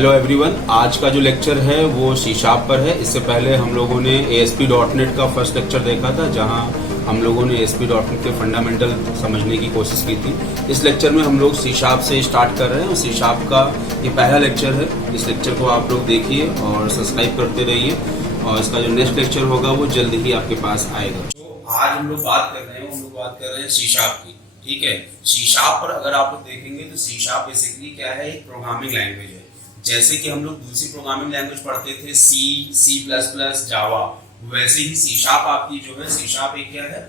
Hello everyone, आज का जो लेक्चर है वो सी शार्प पर है। इससे पहले हम लोगों ने ASP.NET का फर्स्ट लेक्चर देखा था, जहां हम लोगों ने ASP.NET के फंडामेंटल समझने की कोशिश की थी। इस लेक्चर में हम लोग सी शार्प से स्टार्ट कर रहे हैं और सी शार्प का ये पहला लेक्चर है। इस लेक्चर को आप लोग देखिए और सब्सक्राइब करते रहिए, और इसका जो नेक्स्ट लेक्चर होगा वो जल्द ही आपके पास आएगा। तो आज हम लोग बात कर रहे हैं सी शार्प की। ठीक है, सी शार्प पर अगर आप लोग देखेंगे तो सी शार्प बेसिकली क्या है, एक प्रोग्रामिंग लैंग्वेज है। जैसे कि हम लोग दूसरी प्रोग्रामिंग लैंग्वेज पढ़ते थे C++, जावा, वैसे ही सी शार्प आपकी जो है, सी शार्प एक क्या है,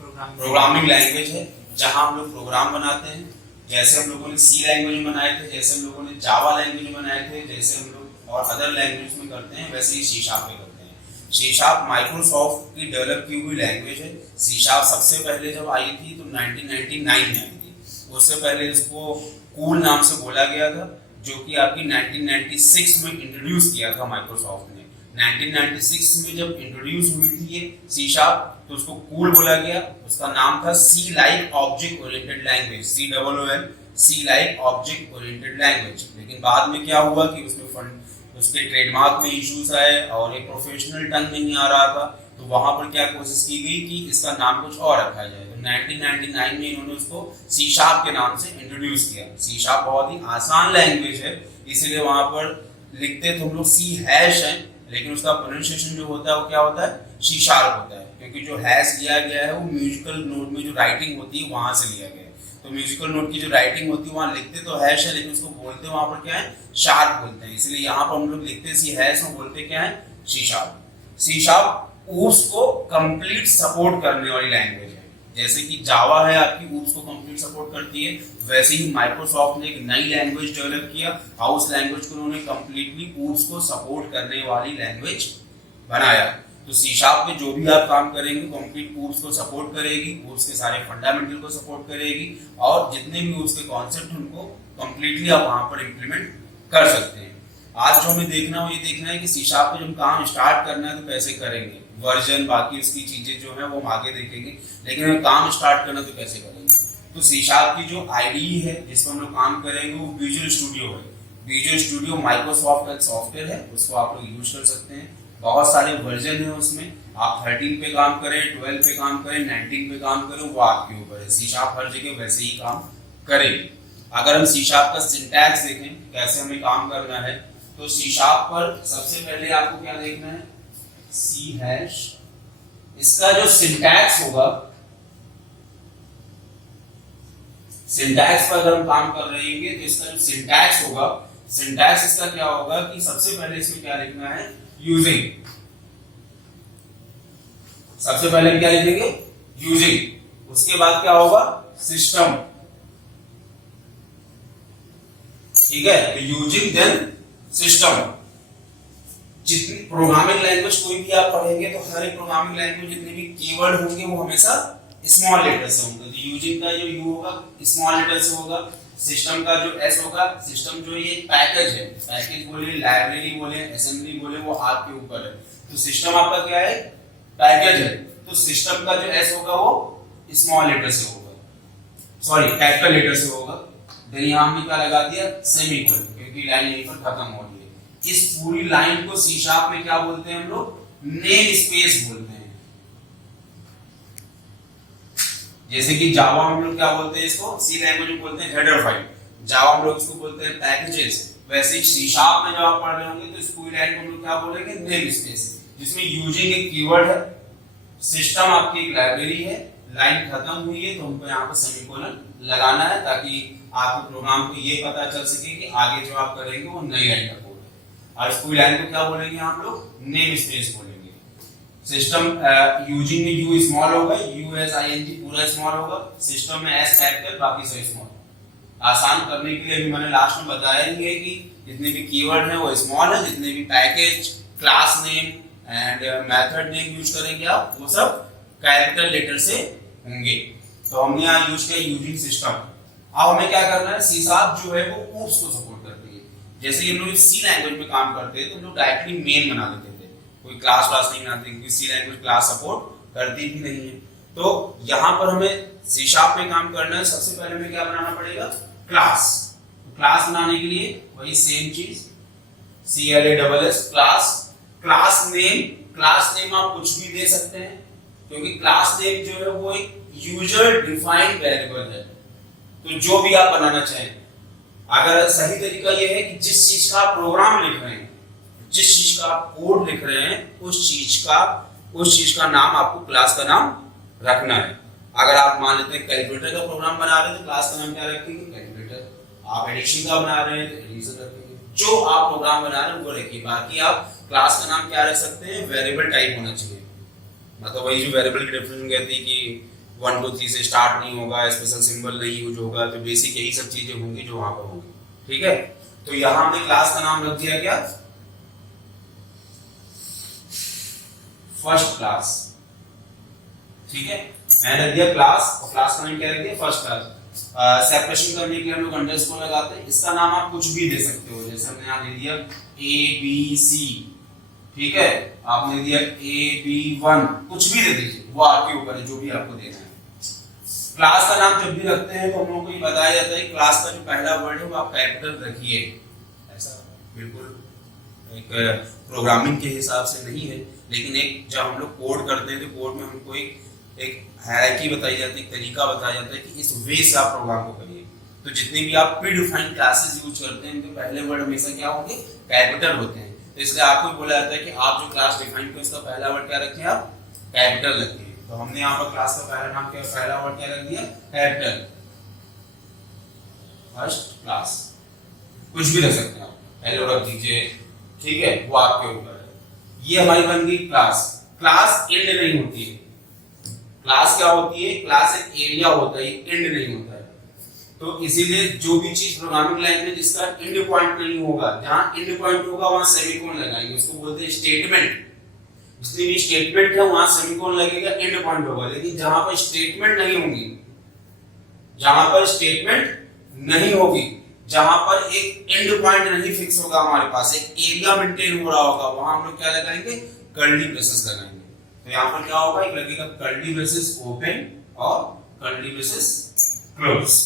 प्रोग्रामिंग लैंग्वेज है, जहां हम लोग प्रोग्राम बनाते हैं। जैसे हम लोगों ने सी लैंग्वेज में बनाए थे, जैसे हम लोगों ने जावा लैंग्वेज में बनाए थे, जैसे हम लोग और अदर लैंग्वेज में करते हैं, वैसे ही सी शार्प में करते हैं। सी शार्प माइक्रोसॉफ्ट की डेवलप की हुई लैंग्वेज है। सी शार्प सबसे पहले जब आई थी तो 1999 में आई थी। उससे पहले इसको कूल नाम से बोला गया था, जो कि आपकी 1996 में इंट्रोड्यूस किया था माइक्रोसॉफ्ट ने। 1996 में जब इंट्रोड्यूस हुई थी ये सी शार्प, तो उसको कूल बोला गया। उसका नाम था C like object oriented language, COOL, C like object oriented language. लेकिन बाद में क्या हुआ कि उसके ट्रेडमार्क में इश्यूज आए और एक प्रोफेशनल टंग नहीं आ रहा था, तो वहां पर क्या कोशिश की गई कि इसका नाम कुछ और रखा जाए। तो 1999 में इन्होंने उसको सी शार्प के नाम से इंट्रोड्यूस किया। सी शार्प बहुत ही आसान लैंग्वेज है, इसीलिए वहां पर लिखते तो हम लोग सी हैश है, लेकिन उसका प्रोनाउंसिएशन जो होता है वो क्या होता है, सी शार्प होता है, क्योंकि जो हैश लिया गया है वो म्यूजिकल नोट में जो राइटिंग होती है वहां से लिया गया है। तो म्यूजिकल नोट की जो राइटिंग होती है वहां लिखते तो हैश है, लेकिन उसको बोलते वहां पर क्या है, शार्प बोलते हैं। इसलिए यहाँ पर हम लोग लिखते सी हैश में बोलते क्या है, C sharp. C sharp OOPS को कंप्लीट सपोर्ट करने वाली लैंग्वेज है। जैसे कि जावा है आपकी ऊप्स को कंप्लीट सपोर्ट करती है, वैसे ही माइक्रोसॉफ्ट ने एक नई लैंग्वेज डेवलप किया और उस लैंग्वेज को उन्होंने कंप्लीटली ऊप्स को सपोर्ट करने वाली लैंग्वेज बनाया। तो सी शार्प में जो भी आप काम करेंगे कंप्लीट ऊप्स को सपोर्ट करेगी, ऊप्स के सारे फंडामेंटल को सपोर्ट करेगी, और जितने भी ऊप्स के कॉन्सेप्ट उनको कंप्लीटली आप वहां पर इंप्लीमेंट कर सकते हैं। आज जो हमें देखना है वो ये देखना है कि सी शार्प पे जब काम स्टार्ट करना है तो कैसे करेंगे, वर्जन बाकी उसकी चीजें जो है वो हम आगे देखेंगे, लेकिन हमें काम स्टार्ट करना तो कैसे करेंगे। तो सी शार्प की जो आईडीई है जिसमें हम लोग काम करेंगे वो विजुअल स्टूडियो है। विजुअल स्टूडियो माइक्रोसॉफ्ट का सॉफ्टवेयर है, उसको आप लोग यूज कर सकते हैं। बहुत सारे वर्जन है उसमें, आप 13 पे काम करें, 12 पे काम करें, 19 पे काम करें, वो आपके ऊपर है। सी शार्प हर जगह वैसे ही काम करेगी। अगर हम सी शार्प का सिंटैक्स देखें कैसे हमें काम करना है, तो सी शार्प पर सबसे पहले आपको क्या देखना है, सी हैश। इसका जो सिंटैक्स होगा, सिंटैक्स पर अगर हम काम कर रहे हैं तो इसका जो सिंटैक्स होगा, सिंटैक्स इसका क्या होगा कि सबसे पहले इसमें क्या लिखना है, यूजिंग। सबसे पहले हम क्या लिखेंगे, यूजिंग। उसके बाद क्या होगा, सिस्टम। ठीक है, तो यूजिंग देन सिस्टम। जितनी प्रोग्रामिंग लैंग्वेज कोई भी आप पढ़ेंगे तो हर एक प्रोग्रामिंग लैंग्वेज जितने भी कीवर्ड होंगे वो हमेशा स्मॉल लेटर से होंगे। तो यूजिंग का जो यू होगा स्मॉल लेटर से होगा, सिस्टम का जो एस होगा, सिस्टम जो ये पैकेज है, पैकेज बोले, लाइब्रेरी बोले, असेंबली बोले, वो आपके ऊपर है। तो सिस्टम आपका क्या है, पैकेज है, तो सिस्टम का जो एस होगा वो स्मॉल लेटर से होगा, सॉरी कैपिटल लेटर से होगा। देन यहां हमने क्या लगा दिया, सेमीकोलन, क्योंकि लाइन यहीं पर खत्म हो रही है। इस पूरी लाइन को सी शार्प में क्या बोलते हैं हम लोग, नेम स्पेस बोलते हैं। जैसे कि जावा हम लोग क्या बोलते हैं इसको, सी लैंग्वेज में बोलते हैं हेडर फाइल, जावा हम लोग इसको बोलते हैं पैकेजेस। वैसे ही सी शार्प में जब आप पढ़ रहे होंगे तो इस पूरी लाइन को हम लोग क्या बोलेंगे, नेम स्पेस, जिसमें यूजिंग एक कीवर्ड है, सिस्टम आपकी एक लाइब्रेरी है। लाइन खत्म हुई है तो हमको यहाँ पर सेमीकोलन लगाना है, ताकि आपको प्रोग्राम को ये पता चल सके कि आगे जो आप करेंगे वो नई लाइन का कोड है। और इस पूरी लाइन को क्या बोलेंगे हम लोग, नेम स्पेस बोलेंगे। सिस्टम यूजिंग में यू स्मॉल होगा, USING पूरा स्मॉल होगा, सिस्टम में एस कैपिटल, बाकी सब स्मॉल। आसान करने के लिए अभी मैंने लास्ट में बताया ही है कि जितने भी कीवर्ड है वो स्मॉल है, जितने भी package, class name and method name use करेंगे आप, वो सब कैपिटल लेटर से होंगे। तो हमने यहाँ यूज किया यूजिंग सिस्टम। अब हमें क्या करना है, सी शार्प जो है वो ऊप्स को सपोर्ट करती है। जैसे हम लोग सी लैंग्वेज में काम करते हैं तो हम लोग डायरेक्टली मेन बना देते थे, कोई क्लास नहीं बनाते, क्योंकि सी लैंग्वेज क्लास सपोर्ट करती भी नहीं है। तो यहाँ पर हमें सी शार्प में काम करना है, सबसे पहले हमें क्या बनाना पड़ेगा, क्लास। क्लास बनाने के लिए वही सेम चीज, CLASS क्लास। क्लास नेम आप कुछ भी दे सकते हैं, क्योंकि क्लास नेम जो है वो एक यूजर डिफाइंड वेरिएबल है। तो जो भी आप बनाना चाहें, अगर सही तरीका यह है कि जिस चीज का आप प्रोग्राम लिख रहे हैं, जिस चीज का आप कोड लिख रहे हैं, उस चीज का नाम आपको क्लास का नाम रखना है। अगर आप मान लेते हैं कैलकुलेटर का प्रोग्राम बना रहे हैं तो क्लास का नाम क्या रखेंगे? कैलकुलेटर। आप एडिशन का बना रहे हैं तो एडिशन रखेंगे। जो आप प्रोग्राम बना रहे हैं वो रखिए। बाकी आप क्लास का नाम क्या रख सकते हैं? वेरिएबल टाइप होना चाहिए। मतलब वही जो वेरिएबल की डेफिनेशन कहती है कि 1 2 3 से स्टार्ट नहीं होगा, स्पेशल सिंबल नहीं यूज होगा, तो बेसिक यही सब चीजें होंगी जो वहां पर होंगी। ठीक है, तो यहां हमने क्लास का नाम रख दिया क्या? First class. ठीक है, मैंने रख दिया क्लास, और क्लास का नाम क्या रख दिया? First class. सेपरेशन करने के लिए हम लोग अंडरस्कोर लगाते हैं। इसका नाम आप कुछ भी दे सकते हो, जैसे हमने यहाँ दे दिया ABC। ठीक है, आपने दिया AB1, कुछ भी दे दीजिए, वो आपके ऊपर है, जो भी आपको देना है। क्लास का नाम जब भी रखते हैं तो हम लोगों को ये बताया जाता है क्लास का जो पहला वर्ड है वो आप कैपिटल रखिए। ऐसा बिल्कुल एक प्रोग्रामिंग के हिसाब से नहीं है, लेकिन एक जब हम लोग कोड करते हैं तो कोड में हमको एक हायरार्की बताई जाती है, एक तरीका बताया जाता है कि इस वे से आप प्रोग्राम को करिए। तो जितनी भी आप प्री डिफाइंड क्लासेस यूज करते हैं तो पहले वर्ड हमेशा क्या होंगे? कैपिटल होते हैं। तो इसलिए आपको बोला जाता है कि आप जो क्लास डिफाइन करें उसका पहला वर्ड क्या रखें? आप कैपिटल रखिए। तो हमने यहाँ पर क्लास का पहला नाम क्या, पहला वर्ड क्या रख दिया? कैपिटल। फर्स्ट क्लास, कुछ भी रख सकते हैं आप, हेलो रख दीजिए। ठीक है, वो आपके ऊपर है। ये हमारी बन गई क्लास। क्लास एंड नहीं होती है। क्लास क्या होती है? क्लास एक एरिया होता है, एंड नहीं होता है। तो इसीलिए जो भी चीज प्रोग्रामिंग लैंग्वेज जिसका एंड पॉइंट नहीं होगा, जहां एंड पॉइंट होगा वहां सेमीकोलन लगाएंगे, उसको बोलते हैं स्टेटमेंट। जितनी भी स्टेटमेंट है वहां सेमीकोलन लगेगा, एंड पॉइंट होगा। लेकिन जहां पर स्टेटमेंट नहीं होगी, जहां पर स्टेटमेंट नहीं होगी, जहां पर एक एंड पॉइंट नहीं फिक्स होगा, हमारे पास एक एरिया मेंटेन हो रहा होगा, वहां हम लोग क्या लगाएंगे? कर्ली ब्रेसेस लगाएंगे। तो यहाँ पर क्या होगा? एक लगेगा कर्ली ब्रेसेस ओपन और कर्ली ब्रेसेस क्लोज।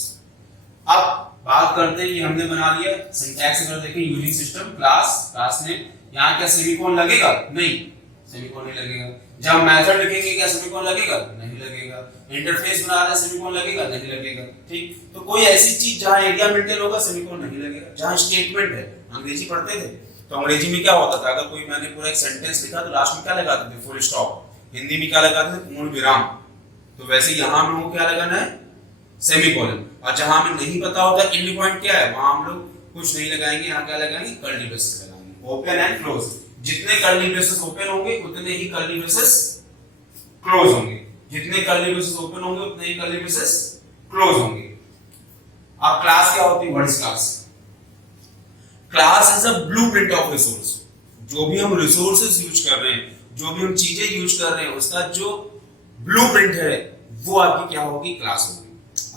अब बात करते हैं, ये हमने बना लिया सिंटैक्स। अगर देखें यूजिंग सिस्टम क्लास में यहाँ क्या सेमीकोलन लगेगा? नहीं, सेमीकोलन नहीं लगेगा। जब मेथड लिखेंगे क्या सेमीकोलन लगेगा? नहीं लगेगा। इंटरफेस बना रहे हैं सेमीकोलन लगेगा? नहीं लगेगा। ठीक, तो कोई ऐसी चीज जहां एरिया मेंटेन होगा सेमीकोलन नहीं लगेगा। जहां स्टेटमेंट है, अंग्रेजी पढ़ते थे तो अंग्रेजी में क्या होता था? अगर कोई मैंने पूरा एक सेंटेंस लिखा तो लास्ट में क्या लगाते थे? Full stop. हिंदी में क्या लगाते थे? पूर्ण विराम। तो वैसे यहां हम लोगों को क्या लगाना है? सेमीकोलन। और जहां हमें नहीं पता होता एंड पॉइंट क्या है, वहां हम लोग कुछ नहीं लगाएंगे। यहाँ क्या लगाएंगे? कर्ली ब्रेसेस लगाएंगे, ओपन एंड क्लोज। जितने कर्ली ब्रेसेस ओपन होंगे उतने ही कर्ली ब्रेसेस क्लोज होंगे, जितने कर्ली ब्रेसेस ओपन होंगे उतने ही कर्ली ब्रेसेस क्लोज होंगे। अब क्लास क्या होती है? What is class? Class is a blueprint of resource. जो भी हम रिसोर्सेज यूज कर रहे हैं, जो भी हम चीजें यूज कर रहे हैं, उसका जो ब्लूप्रिंट है वो आपकी क्या होगी? क्लास होगी।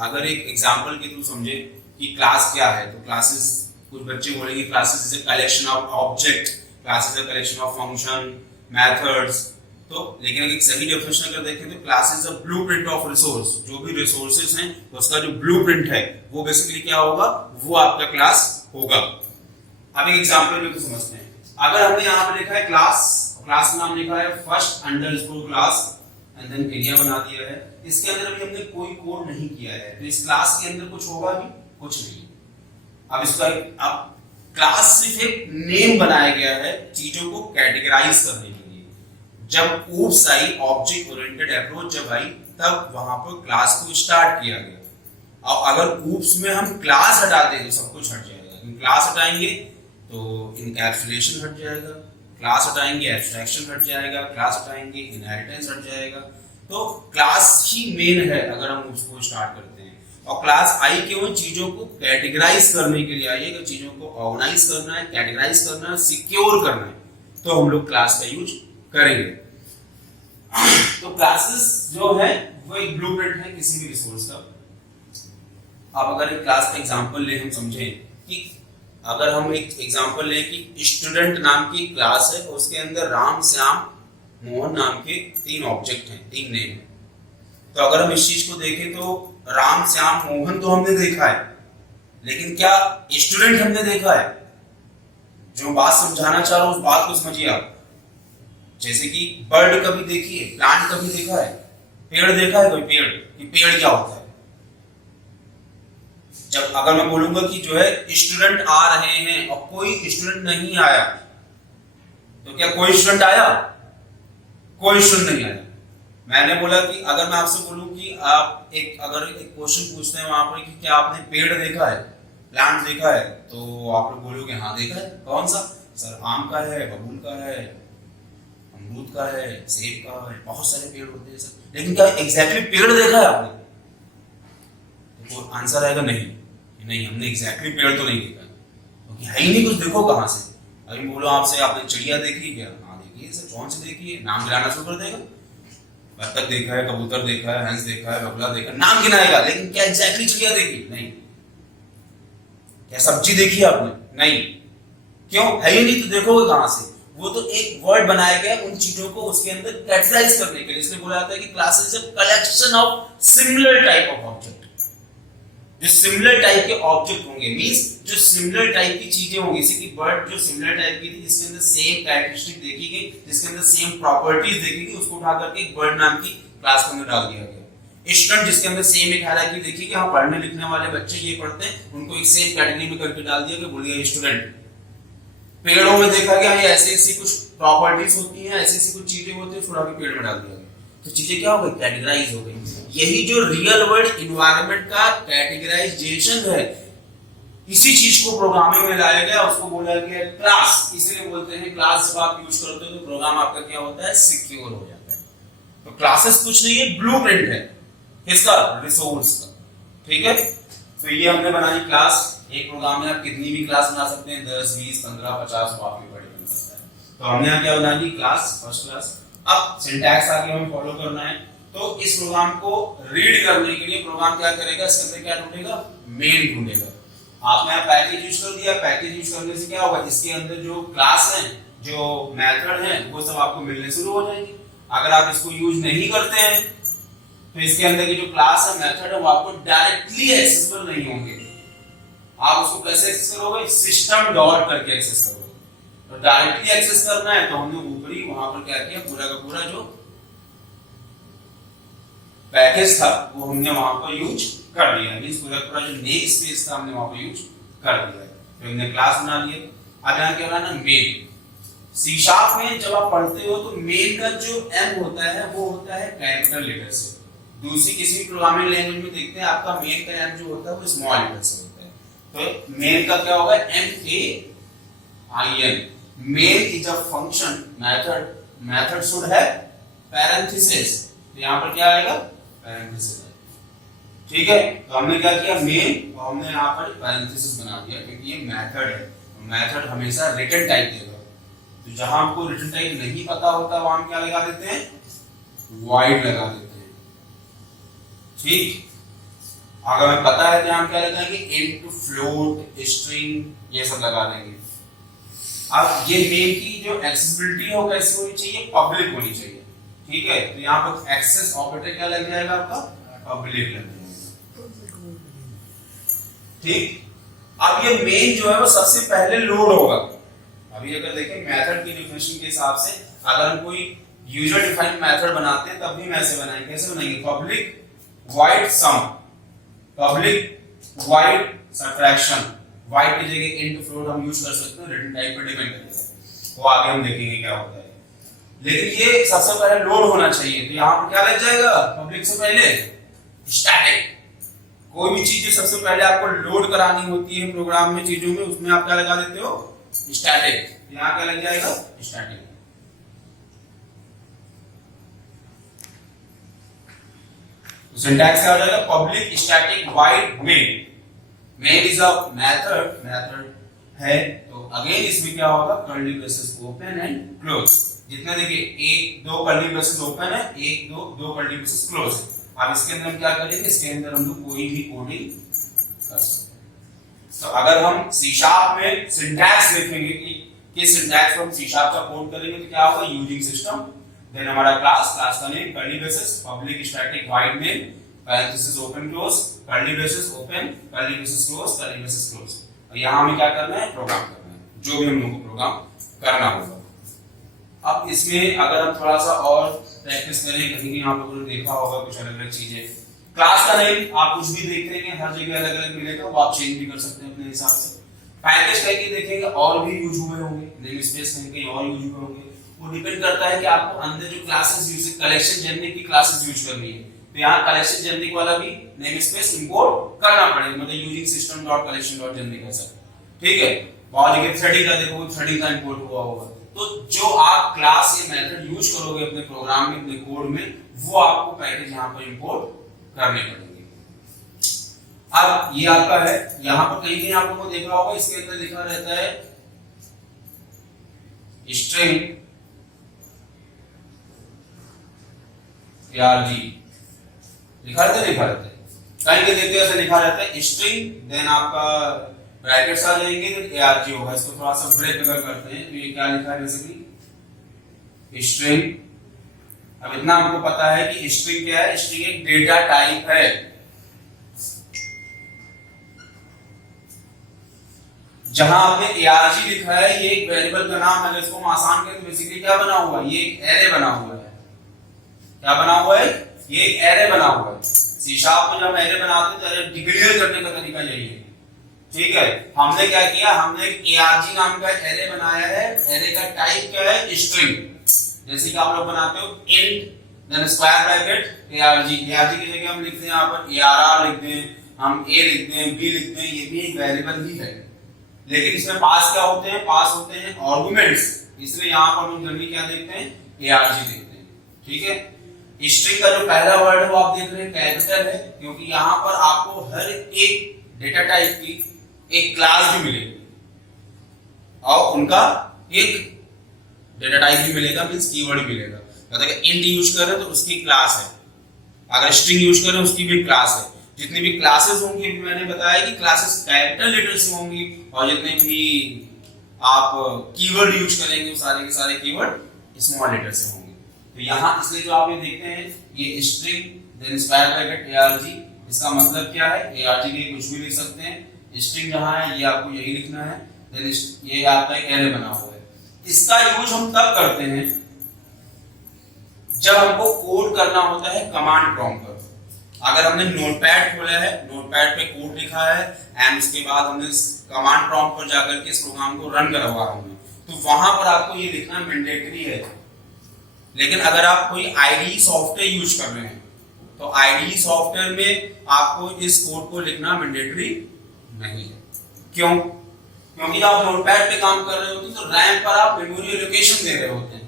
अगर एक एग्जांपल के थ्रू समझे कि क्लास क्या है, तो क्लासेस, कुछ बच्चे बोलेंगे classes is a collection of object, class is a collection of function, methods. तो लेकिन अगर एक सही डेफिनेशन अगर देखें तो class is a blueprint of resource. जो भी रिसोर्सेज हैं उसका जो ब्लूप्रिंट है वो बेसिकली क्या होगा? वो आपका क्लास होगा। अब एक एग्जांपल में तो समझते हैं। अगर हमने यहाँ पे लिखा है क्लास का नाम लिखा है first underscore class and then area बना दिया है, इसके अंदर भी हमने कोई कोड नहीं किया है, तो इस क्लास के अंदर कुछ होगा भी? कुछ नहीं। अब इसका अब क्लास सिर्फ एक नेम बनाया गया है चीजों को कैटेगराइज करने के लिए। जब ऊप्स आई, ऑब्जेक्ट ओरिएंटेड अप्रोच जब आई, तब वहां पर क्लास को स्टार्ट किया गया। और अगर ऊप्स में हम क्लास हटा दें तो सब कुछ हट जाएगा। क्लास हटाएंगे तो इनकैप्सुलेशन हट जाएगा, क्लास हटाएंगे एब्स्ट्रैक्शन हट जाएगा, क्लास हटाएंगे इनहेरिटेंस हट जाएगा। तो क्लास ही मेन है अगर हम उसको स्टार्ट करते हैं। और क्लास आई क्यों? चीजों को कैटेगराइज करने के लिए आई है, चीजों को ऑर्गेनाइज करना है, कैटेगराइज करना है, सिक्योर करना है, तो हम लोग क्लास का यूज करेंगे। तो क्लासेस जो है वो एक ब्लूप्रिंट है किसी भी रिसोर्स का। अब अगर एक क्लास का एग्जांपल ले, हम समझें कि अगर हम एक एग्जांपल लें कि स्टूडेंट नाम की क्लास है, उसके अंदर राम, श्याम, मोहन नाम के 3 ऑब्जेक्ट हैं, 3 नेम हैं। तो अगर हम इस चीज को देखें तो राम, श्याम, मोहन तो हमने देखा है, लेकिन क्या स्टूडेंट हमने देखा है? जो बात समझाना चाह रहा हूं उस बात को समझिए आप। जैसे कि बर्ड कभी देखिए, प्लांट कभी देखा है, पेड़ देखा है कोई पेड़, कि पेड़ क्या होता है? जब अगर मैं बोलूंगा कि जो है स्टूडेंट आ रहे हैं और कोई स्टूडेंट नहीं आया, तो क्या कोई स्टूडेंट आया? कोई स्टूडेंट नहीं आया। मैंने बोला कि अगर मैं आपसे बोलूं कि आप अगर एक क्वेश्चन पूछते हैं वहां पर कि क्या आपने पेड़ देखा है, प्लांट देखा है, तो आप लोग बोलोगे हाँ देखा है। कौन सा? सर आम का है, बबूल का है, अमरूद का है, सेब का है, बहुत सारे पेड़ होते हैं सर, लेकिन क्या एग्जैक्टली पेड़ देखा है आपने? तो आंसर आएगा नहीं, हमने एग्जैक्टली पेड़ तो नहीं देखा, क्योंकि है ही नहीं कुछ, देखो कहां से। अभी बोलो आपसे, आपने चिड़िया देखी क्या? हाँ देखी है सर। कौन सी देखी है? नाम गिनाना शुरू कर देगा। बत्तख देखा है, कबूतर देखा है, हंस देखा है, बगुला देखा, नाम गिनाएगा, लेकिन क्या एग्जैक्टली चिड़िया देखी? नहीं। क्या सब्जी देखी आपने? नहीं। क्यों? है ही नहीं, तो देखोगे कहां से? वो तो एक वर्ड बनाया गया उन चीजों को उसके अंदर कैटेगराइज करने के लिए। इसलिए बोला जाता है कि class is a collection of similar type of object. जो सिमिलर टाइप के ऑब्जेक्ट होंगे, मींस जो सिमिलर टाइप की चीजें होंगी, जैसे कि बर्ड जो सिमिलर टाइप की थी, जिसके अंदर सेम कैरेक्टरिस्टिक देखी गई, जिसके अंदर सेम प्रॉपर्टीज देखी गई, उसको उठा करके एक बर्ड नाम की क्लास के अंदर डाल दिया गया। स्टूडेंट जिसके अंदर सेम एक हायरार्की देखी कि हाँ पढ़ने लिखने वाले बच्चे ये पढ़ते हैं, उनको एक सेम कैटेगरी में करके डाल दिया गया, बोल दिया स्टूडेंट। पेड़ों में देखा गया ये ऐसी ऐसी कुछ प्रॉपर्टीज होती हैं, ऐसी ऐसी कुछ चीजें होती है, छुड़ा के पेड़ में डाल दिया गया, तो चीजें क्या हो गई? कैटेगराइज हो गई। यही जो रियल वर्ल्ड इन्वायरमेंट का कैटेगराइजेशन है, इसी चीज को प्रोग्रामिंग में लाया गया, उसको बोला गया क्लास। इसलिए बोलते हैं क्लास जब आप यूज करते हो तो प्रोग्राम आपका क्या होता है? सिक्योर हो जाता है। तो क्लासेस कुछ नहीं है, ब्लूप्रिंट है किसका? रिसोर्स का। ठीक है, तो ये हमने बनाई क्लास। एक प्रोग्राम में आप कितनी भी क्लास बना सकते हैं, 10, 20, 15, 50, वो आपके ऊपर डिपेंड करता है। तो हमने यहाँ क्या बना दी? Class, first class. अब सिंटैक्स आगे हमें फॉलो करना है, तो इस प्रोग्राम को रीड करने के लिए प्रोग्राम क्या करेगा? इसके अंदर क्या ढूंढेगा? मेन ढूंढेगा। आपने यहाँ पैकेज यूज कर दिया, पैकेज यूज करने से क्या होगा? इसके अंदर जो क्लास है, जो मेथड है, वो सब आपको मिलने शुरू हो जाएंगे। अगर आप इसको यूज नहीं करते हैं तो इसके अंदर की जो क्लास है, मेथड है, वो आपको डायरेक्टली एक्सेसिबल नहीं होंगे। आप उसको कैसे एक्सेस करोगे? सिस्टम डॉट करके एक्सेस करोगे। तो डायरेक्टली एक्सेस करना है तो हमने ऊपरी वहां पर क्या किया, पूरा का पूरा जो पैकेज था वो हमने वहां पर यूज कर लिया। मींस पूरा पूरा जो नेम स्पेस था हमने वहां पर यूज कर दिया। तो हमने क्लास बना लिए। अब यहाँ क्या बनाना? मेन। सी शार्प में जब आप पढ़ते हो तो मेन का जो एम होता है वो होता है कैपिटल लेटर से। दूसरी किसी भी प्रोग्रामिंग लैंग्वेज में देखते हैं आपका मेन का एम जो होता है वो स्मॉल लेटर से होता है। तो मेन का क्या होगा? MAIN। Main is a function method, method should है पैरेंथेसिस। तो यहाँ पर क्या आएगा? पैरेंथेसिस। ठीक है, तो हमने क्या किया? मेन, और हमने यहाँ पर पैरेंथेसिस बना दिया क्योंकि ये मेथड है। मेथड हमेशा रिटर्न टाइप देगा। तो जहां हमको रिटर्न टाइप नहीं पता होता वहां हम क्या लगा देते हैं? वॉइड लगा देते हैं। ठीक, अगर हमें पता है तो हम क्या लगाएंगे? इंट, फ्लोट, स्ट्रिंग, ये सब लगा देंगे। अब ये मेन की जो एक्सेसिबिलिटी है वो कैसे होनी चाहिए? पब्लिक होनी चाहिए। ठीक है, तो यहाँ पर एक्सेस ऑपरेटर क्या लग जाएगा? आपका पब्लिक लग जाएगा। ठीक, अब ये मेन जो है वो सबसे पहले लोड होगा। अभी अगर देखें मेथड की डेफिनेशन के हिसाब से, अगर हम कोई यूजर डिफाइंड मेथड बनाते हैं तब भी हम ऐसे बनाएंगे। कैसे बनाएंगे? Public void sum, public void subtraction, void की जगह int, float हम यूज कर सकते हैं, रिटर्न टाइप पर डिपेंड करेगा। वो आगे हम देखेंगे क्या होता है। लेकिन ये सबसे पहले लोड होना चाहिए। तो यहाँ पर क्या लग जाएगा? पब्लिक से पहले स्टैटिक। कोई भी चीज सबसे पहले आपको लोड करानी होती है प्रोग्राम में, चीजों में, उसमें आप क्या लगा देते हो? स्टैटिक। यहाँ क्या लग जाएगा? स्टैटिक। सिंटैक्स क्या हो जाएगा? Public static void main. Main is a method, method है तो अगेन इसमें क्या होगा? Curly braces open and close. जितने देखिए 1, 2 कर्ली ब्रेसेस ओपन है, 1, 2 कर्ली ब्रेसेस क्लोज है। अब इसके अंदर हम क्या करेंगे? इसके अंदर हम लोग कोई भी कोडिंग कर सकते हैं। तो अगर हम सी शार्प में सिंटैक्स देखेंगे कि किस सिंटैक्स को हम सी शार्प का कोड करेंगे तो क्या होगा? यूजिंग सिस्टम, देन हमारा क्लास, क्लास का name curly braces, public static void main, parenthesis open close, curly braces open, curly braces close, curly braces close. और यहां हमें क्या करना है? प्रोग्राम करना है। जो भी हम लोग को प्रोग्राम करना होगा। अब इसमें अगर हम थोड़ा सा और प्रैक्टिस करें, कहीं आप लोगों ने देखा होगा कुछ अलग अलग चीजें, क्लास का नेम आप कुछ भी देख रहे हैं हर जगह अलग अलग मिलेगा, वो आप चेंज भी कर सकते हैं अपने हिसाब से। पैकेज कहीं कहीं देखेंगे और भी यूज हुए होंगे, नेम स्पेस कहीं कहीं और यूज हुए होंगे, वो डिपेंड करता है कि आपको अंदर जो क्लासेस यूज, कलेक्शन जनरिक की क्लासेस यूज करनी है, तो यहाँ कलेक्शन जनरिक वाला भी नेम स्पेस इंपोर्ट करना पड़ेगा, मतलब using system dot collection dot generic ऐसा, ठीक है। बहुत जगह थ्रेडिंग का देखो, थ्रेडिंग का इंपोर्ट हुआ होगा, तो जो आप क्लास या मेथड यूज करोगे अपने प्रोग्राम में, अपने कोड में, वो आपको पैकेज यहाँ पर इंपोर्ट करने पड़ेंगे। अब ये आपका है, यहाँ पर कहीं कहीं आप लोगों को देखा होगा इसके अंदर लिखा रहता है स्ट्रिंग ARG, लिखा रहता है कहीं कहीं देखते ऐसे लिखा रहता है स्ट्रिंग, देन आपका ब्रैकेट्स आ जाएंगे, देन ARG होगा। इसको थोड़ा सा ब्रेक अगर करते हैं तो ये क्या लिखा है बेसिकली स्ट्रिंग। अब इतना आपको पता है कि स्ट्रिंग क्या है, स्ट्रिंग एक डेटा टाइप है। जहां आपने ARG लिखा है, ये एक वेरिएबल का नाम है, इसको हम आसान करें तो बेसिकली क्या बना हुआ है, ये एक एरे बना हुआ है। क्या बना हुआ है, ये एक एरे बना हुआ है। सी शार्प में जब एरे बनाते हैं तो एरे डिक्लेयर करने का तरीका यही है, ठीक है। हमने क्या किया, हमने एक ARG नाम का एरे बनाया है, एरे का टाइप क्या है, स्ट्रिंग। जैसे कि आप लोग बनाते हो int then square bracket ARG की जगह हम लिखते हैं यहाँ पर ARR लिखते हैं, हम A लिखते हैं, B लिखते हैं, ये भी एक वेरिएबल ही है, लेकिन इसमें पास क्या होते हैं, पास होते हैं आर्गुमेंट्स, इसलिए यहाँ पर हम जनरली क्या देखते हैं, ARG देखते हैं, ठीक है। स्ट्रिंग का जो पहला वर्ड है वो आप देख रहे हैं कैपिटल है, क्योंकि यहाँ पर आपको हर एक डेटा टाइप की एक क्लास भी मिलेगी और उनका एक डेटा टाइप भी मिलेगा, मींस कीवर्ड भी मिलेगा। मतलब इंट यूज कर रहे हैं तो उसकी क्लास है, अगर स्ट्रिंग यूज कर रहे हैं उसकी भी क्लास है। जितनी भी क्लासेस होंगी, अभी मैंने बताया कि क्लासेस कैपिटल लेटर से होंगी, और जितने भी आप कीवर्ड यूज करेंगे सारे के सारे कीवर्ड स्मॉल लेटर से होंगे। तो यहाँ इसलिए जो आप ये देखते हैं ये string then square bracket ARG, इसका मतलब क्या है, ARG के कुछ भी लिख सकते हैं, स्ट्रिंग जहाँ है ये आपको यही लिखना है, देन ये आपका एक एरे बना हुआ है। इसका यूज हम तब करते हैं जब हमको कोड करना होता है कमांड प्रॉम्प्ट पर। अगर हमने नोटपैड खोला है, नोटपैड पे कोड लिखा है एंड उसके बाद हमने कमांड प्रॉम्प्ट पर जाकर के इस प्रोग्राम को रन करवा रहा हूं, तो वहां पर आपको ये लिखना मैंडेटरी है। लेकिन अगर आप कोई IDE सॉफ्टवेयर यूज कर रहे हैं तो IDE सॉफ्टवेयर में आपको इस कोड को लिखना मैंडेटरी नहीं है। क्यों? क्योंकि आप नोटपैड पे काम कर रहे होते हैं तो रैम पर आप मेमोरी एलोकेशन दे रहे होते हैं,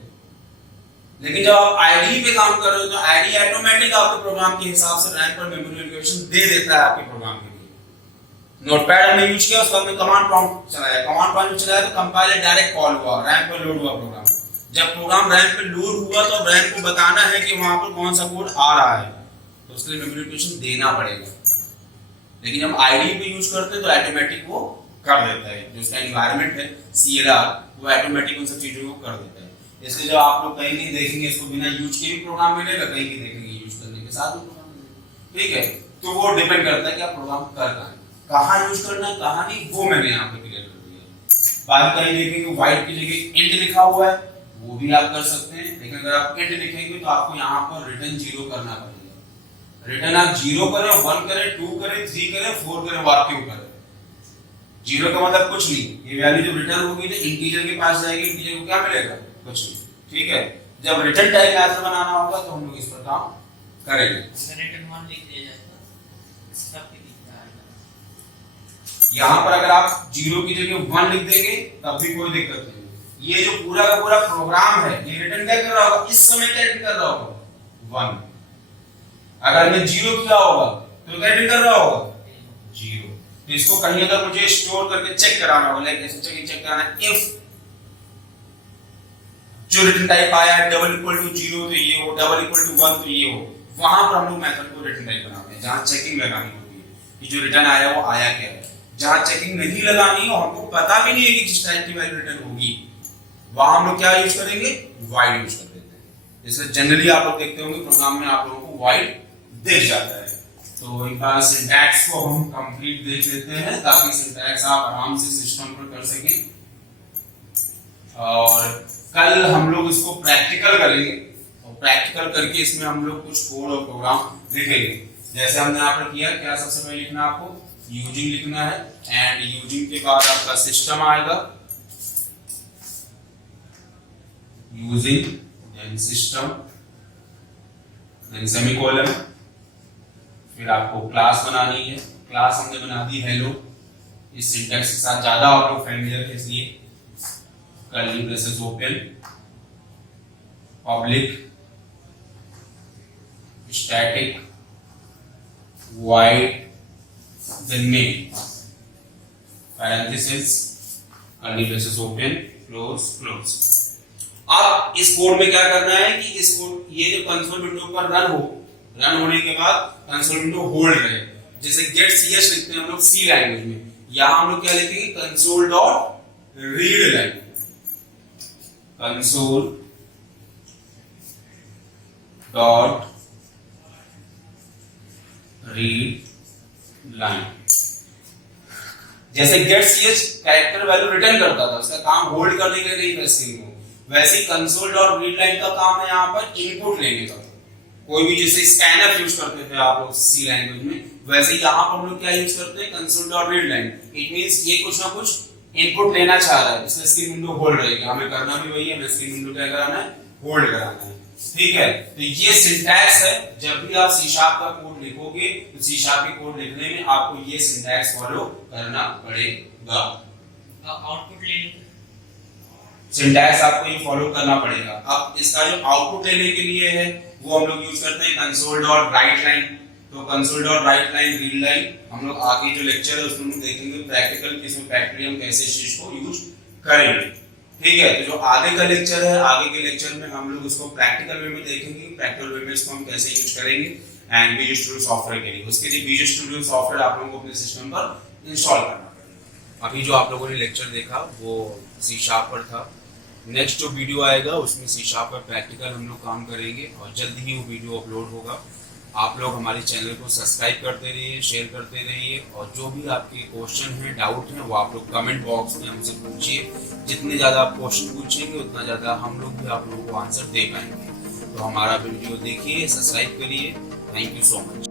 लेकिन जब आप IDE पे काम कर रहे हो तो IDE ऑटोमेटिक आपके प्रोग्राम के हिसाब से रैम पर मेमोरी एलोकेशन दे देता है आपके प्रोग्राम के लिए। नोटपैड हमने यूज किया, उसका हमने कमांड प्रॉम्प्ट चलाया, कमांड प्रॉम्प्ट चलाया तो कंपाइलर डायरेक्ट कॉल हुआ, रैम पर लोड हुआ प्रोग्राम। जब प्रोग्राम रैम पे लोड हुआ तो रैम को बताना है कि वहां पर कौन सा कोड आ रहा है, तो उसके लिए मेमोरी एलोकेशन देना पड़ेगा। लेकिन जब IDE पे यूज करते हैं तो ऑटोमेटिक वो कर देता है, जो उसका एनवायरनमेंट है CLR वो ऑटोमेटिक उन सब चीजों को कर देता है। इसलिए जब आप लोग कहीं नहीं देखेंगे इसको बिना यूज के भी प्रोग्राम मिलेगा, कहीं भी देखेंगे यूज करने के साथ भी प्रोग्राम मिलेगा, ठीक है। तो वो डिपेंड करता है कि आप प्रोग्राम कर कहाँ यूज करना है, कहाँ नहीं, वो मैंने यहाँ पे क्लियर कर दिया। बाकी कहीं देखेंगे व्हाइट की जगह इंट लिखा हुआ है, वो भी आप कर सकते हैं, लेकिन अगर आप इंट लिखेंगे तो आपको यहाँ पर रिटर्न 0 करना पड़ेगा। रिटर्न आप 0 करें, 1 करें, 2 करें, 3 करें, 4 करें, वाक्य करें, 0 का मतलब कुछ नहीं। ये वैल्यू जब रिटर्न होगी तो इंटीजर के पास जाएगी, इंटीजर को क्या मिलेगा, कुछ नहीं, ठीक है। जब रिटर्न टाइप मेथड बनाना होगा तो हम लोग इस पर काम करेंगे। रिटर्न 1 लिख दिया जाता है, इसका भी दिखता है। यहाँ पर अगर आप 0 की जगह 1 लिख देंगे तब भी कोई दिक्कत नहीं। ये जो पूरा का पूरा प्रोग्राम है ये रिटर्न क्या कर रहा होगा, इस समय क्या रिटर्न कर रहा होगा, 1। अगर हमने 0 किया होगा तो क्या रिटर्न कर रहा होगा, 0। तो इसको कहीं अगर मुझे स्टोर करके चेक कराना होगा, लाइक ऐसे चेक कराना है, इफ जो रिटर्न टाइप आया है $=0 तो ये हो, $=1 तो ये हो, वहां पर हम लोग मेथड को रिटर्न टाइप बनाते हैं जहां चेकिंग लगानी होती है कि जो रिटर्न आया वो आया क्या है। जहां चेकिंग नहीं लगानी हो, हमको पता भी नहीं है कि किस टाइप की वैल्यू रिटर्न होगी, वहां हम लोग क्या यूज करेंगे, वाइड यूज कर देते हैं। जैसे जनरली आप लोग देखते होंगे प्रोग्राम में आप लोगों को वाइड दिख जाता है। तो एक बार सिंटैक्स को हम कंप्लीट देख लेते हैं ताकि सिंटैक्स आप आराम से सिस्टम पर कर सकें। और कल हम लोग इसको प्रैक्टिकल करेंगे और प्रैक्टिकल करके इसमें हम लोग कुछ कोड और प्रोग्राम लिखेंगे। जैसे हमने यहाँ पर किया, क्या सबसे पहले लिखना है आपको, यूजिंग लिखना है एंड यूजिंग के बाद आपका सिस्टम आएगा, using then system then semicolon, फिर आपको क्लास बनानी है, क्लास हमने बना दी हेलो। इस सिंटैक्स के साथ ज्यादा आप लोग फैमिलियर है इसलिए curly braces open, public static void then main parenthesis curly braces open close close। अब इस कोड में क्या करना है कि इस कोड, ये जो कंसोल विंडो पर रन होने के बाद कंसोल विंडो होल्ड रहे, जैसे गेट cs लिखते हैं हम लोग सी लैंग्वेज में, यहां हम लोग क्या लिखेंगे, console dot read line, console dot read line. जैसे get ch character value return करता था, उसका काम होल्ड करने के लिए नहीं था स्क्रीन को, वैसे ही कंसोल डॉट रीड लाइन का काम है यहाँ पर इनपुट लेने का। कोई भी जैसे स्कैनर यूज करते थे आप लोग सी लैंग्वेज में, वैसे यहाँ पर हम लोग क्या यूज करते हैं, console dot read line. It means ये कुछ ना कुछ इनपुट लेना चाह रहा है, इसलिए स्क्रीन विंडो होल्ड रहेगी। हमें करना भी वही है, हमें स्क्रीन विंडो क्या कराना है, होल्ड कराना है। ठीक है, तो ये सिंटैक्स है। जब भी आप सी शार्प का कोड लिखोगे तो सी शार्प के कोड लिखने में आपको ये सिंटैक्स फॉलो करना पड़ेगा। आउटपुट लेने सिंटैक्स आपको ये फॉलो करना पड़ेगा। अब इसका जो आउटपुट लेने के लिए है वो हम लोग यूज करते हैं कंसोल डॉट राइट लाइन। तो console dot right line read line हम लोग आगे जो लेक्चर है उसमें हम देखेंगे प्रैक्टिकल, इसमें प्रैक्टिकली हम कैसे इस चीज को यूज करेंगे। ठीक है, तो जो आगे का लेक्चर है, आगे के लेक्चर में हम लोग उसको प्रैक्टिकल वे में देखेंगे, प्रैक्टिकल वे में इसको हम कैसे यूज करेंगे एंड विजुअल स्टूडियो सॉफ्टवेयर के लिए। उसके लिए विजुअल स्टूडियो सॉफ्टवेयर आप लोगों को अपने सिस्टम पर इंस्टॉल करना पड़ेगा। अभी जो आप लोगों ने लेक्चर देखा वो सी शार्प पर था। नेक्स्ट जो वीडियो आएगा उसमें सी शार्प पर प्रैक्टिकल हम लोग काम करेंगे और जल्द ही वो वीडियो अपलोड होगा। आप लोग हमारे चैनल को सब्सक्राइब करते रहिए, शेयर करते रहिए और जो भी आपके क्वेश्चन हैं, डाउट हैं, वो आप लोग कमेंट बॉक्स में हमसे पूछिए। जितने ज़्यादा आप क्वेश्चन पूछेंगे उतना ज़्यादा हम लोग भी आप लोगों को आंसर दे पाएंगे। तो हमारा वीडियो देखिए, सब्सक्राइब करिए। Thank you so much.